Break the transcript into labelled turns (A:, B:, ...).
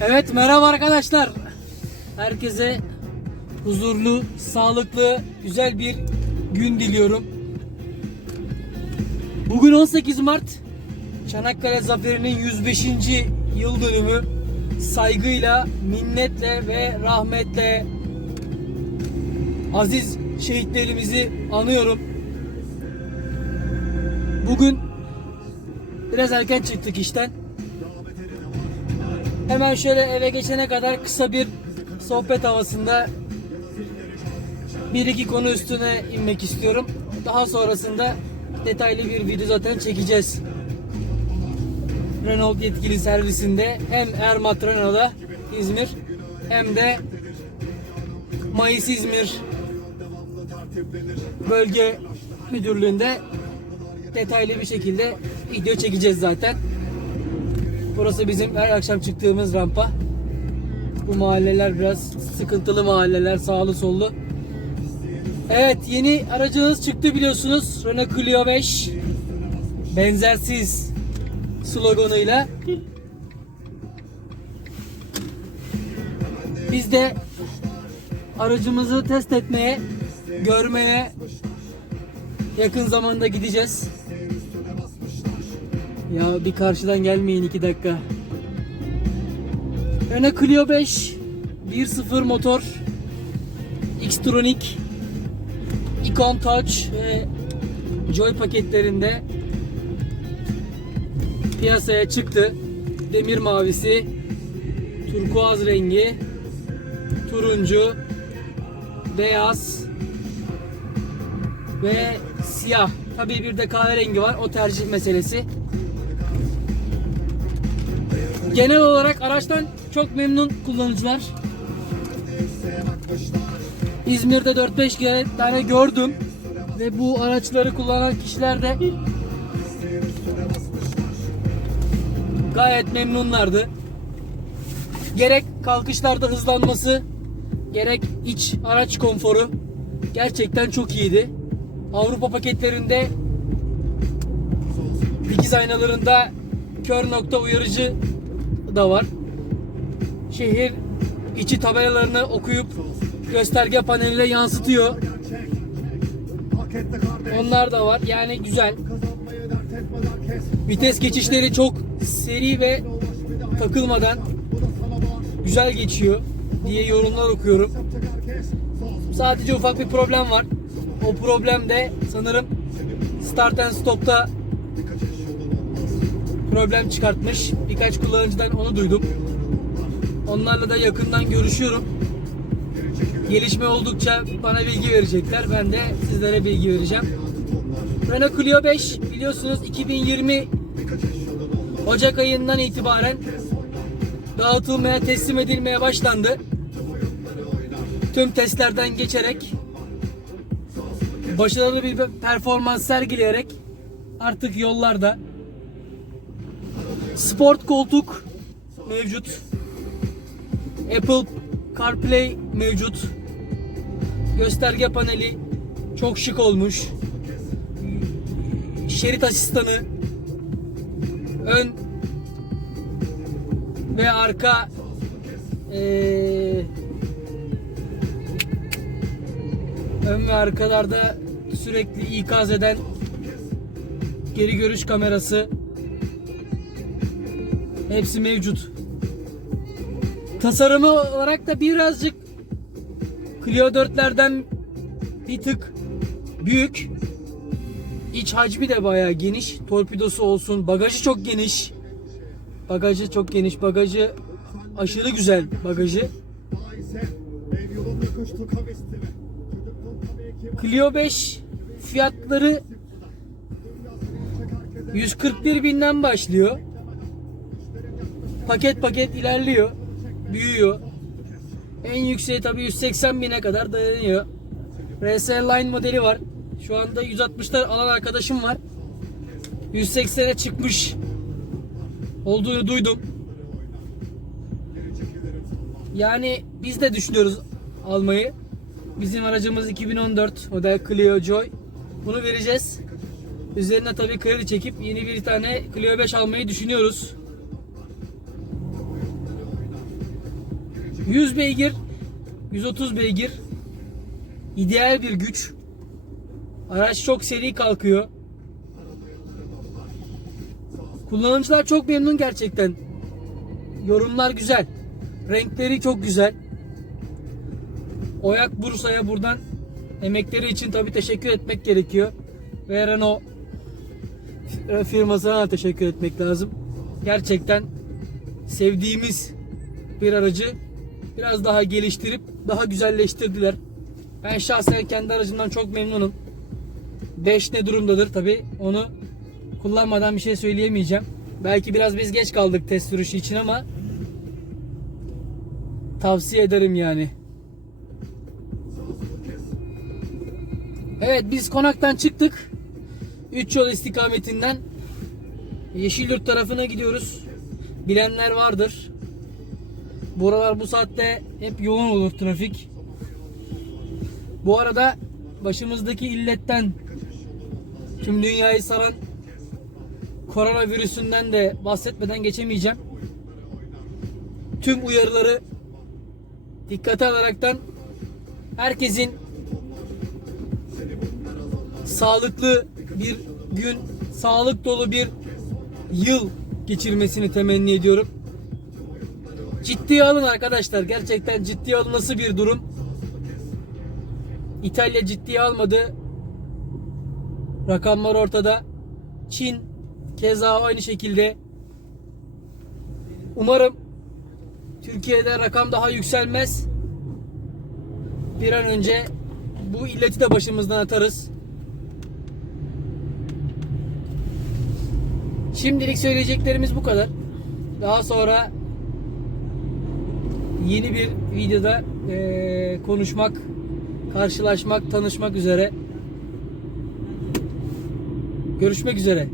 A: Evet merhaba arkadaşlar. Herkese huzurlu, sağlıklı, güzel bir gün diliyorum. Bugün 18 Mart Çanakkale Zaferi'nin 105. yıl dönümü. Saygıyla, minnetle ve rahmetle aziz şehitlerimizi anıyorum. Bugün biraz erken çıktık işten. Hemen şöyle eve geçene kadar kısa bir sohbet havasında bir iki konu üstüne inmek istiyorum. Daha sonrasında detaylı bir video zaten çekeceğiz. Renault yetkili servisinde hem Ermat Renault'da İzmir hem de Mayıs İzmir bölge müdürlüğünde detaylı bir şekilde video çekeceğiz zaten. Burası bizim her akşam çıktığımız rampa. Bu mahalleler biraz sıkıntılı mahalleler, sağlı sollu. Evet, yeni aracınız çıktı biliyorsunuz. Renault Clio 5. Benzersiz sloganıyla. Biz de aracımızı test etmeye, görmeye yakın zamanda gideceğiz. Ya bir karşıdan gelmeyin iki dakika. Renault Clio 5 1.0 motor Xtronic Icon Touch ve Joy paketlerinde piyasaya çıktı. Demir mavisi, turkuaz rengi, turuncu, beyaz ve siyah. Tabii bir de kahverengi var. O tercih meselesi. Genel olarak araçtan çok memnun kullanıcılar. İzmir'de 4-5 kere tane gördüm ve bu araçları kullanan kişiler de gayet memnunlardı. Gerek kalkışlarda hızlanması, gerek iç araç konforu gerçekten çok iyiydi. Avrupa paketlerinde dikiz aynalarında kör nokta uyarıcı da var. Şehir içi tabelalarını okuyup gösterge paneline yansıtıyor. Onlar da var. Yani güzel. Vites geçişleri çok seri ve takılmadan güzel geçiyor diye yorumlar okuyorum. Sadece ufak bir problem var. O problem de sanırım start and stop'ta problem çıkartmış. Birkaç kullanıcıdan onu duydum. Onlarla da yakından görüşüyorum. Gelişme oldukça bana bilgi verecekler. Ben de sizlere bilgi vereceğim. Renault Clio 5 biliyorsunuz 2020 Birkaç eş yoldan olmaz. Ocak ayından itibaren dağıtılmaya, teslim edilmeye başlandı. Tüm testlerden geçerek başarılı bir performans sergileyerek artık yollarda sport koltuk mevcut. Apple CarPlay mevcut. Gösterge paneli çok şık olmuş. Şerit asistanı ön ve arka eee ön ve arkalarda sürekli ikaz eden geri görüş kamerası hepsi mevcut. Tasarımı olarak da birazcık Clio 4'lerden bir tık büyük. İç hacmi de bayağı geniş. Torpidosu olsun. Bagajı çok geniş. Bagajı çok geniş. Bagajı aşırı güzel bagajı. Clio 5 fiyatları 141 binden başlıyor. Paket paket ilerliyor. Büyüyor. En yükseği tabii 180 bine kadar dayanıyor. RS Line modeli var. Şu anda 160'lar alan arkadaşım var. 180'e çıkmış olduğunu duydum. Yani biz de düşünüyoruz almayı. Bizim aracımız 2014 model Clio Joy. Bunu vereceğiz. Üzerine tabii kredi çekip yeni bir tane Clio 5 almayı düşünüyoruz. 100 beygir, 130 beygir. İdeal bir güç. Araç çok seri kalkıyor. Kullanıcılar çok memnun gerçekten. Yorumlar güzel. Renkleri çok güzel. Oyak Bursa'ya buradan emekleri için tabi teşekkür etmek gerekiyor. Ve Renault firmasına da teşekkür etmek lazım. Gerçekten sevdiğimiz bir aracı biraz daha geliştirip daha güzelleştirdiler. Ben şahsen kendi aracımdan çok memnunum. 5 ne durumdadır tabi onu kullanmadan bir şey söyleyemeyeceğim. Belki biraz biz geç kaldık test sürüşü için ama tavsiye ederim yani. Evet biz konaktan çıktık. 3 yol istikametinden Yeşilyurt tarafına gidiyoruz. Bilenler vardır. Buralar bu saatte hep yoğun olur trafik. Bu arada başımızdaki illetten tüm dünyayı saran koronavirüsünden de bahsetmeden geçemeyeceğim. Tüm uyarıları dikkate alaraktan herkesin sağlıklı bir gün, sağlık dolu bir yıl geçirmesini temenni ediyorum. Ciddiye alın arkadaşlar. Gerçekten ciddiye alınması bir durum. İtalya ciddiye almadı. Rakamlar ortada. Çin keza aynı şekilde. Umarım Türkiye'de rakam daha yükselmez. Bir an önce bu illeti de başımızdan atarız. Şimdilik söyleyeceklerimiz bu kadar. Daha sonra yeni bir videoda eee, konuşmak, karşılaşmak, tanışmak üzere. Görüşmek üzere.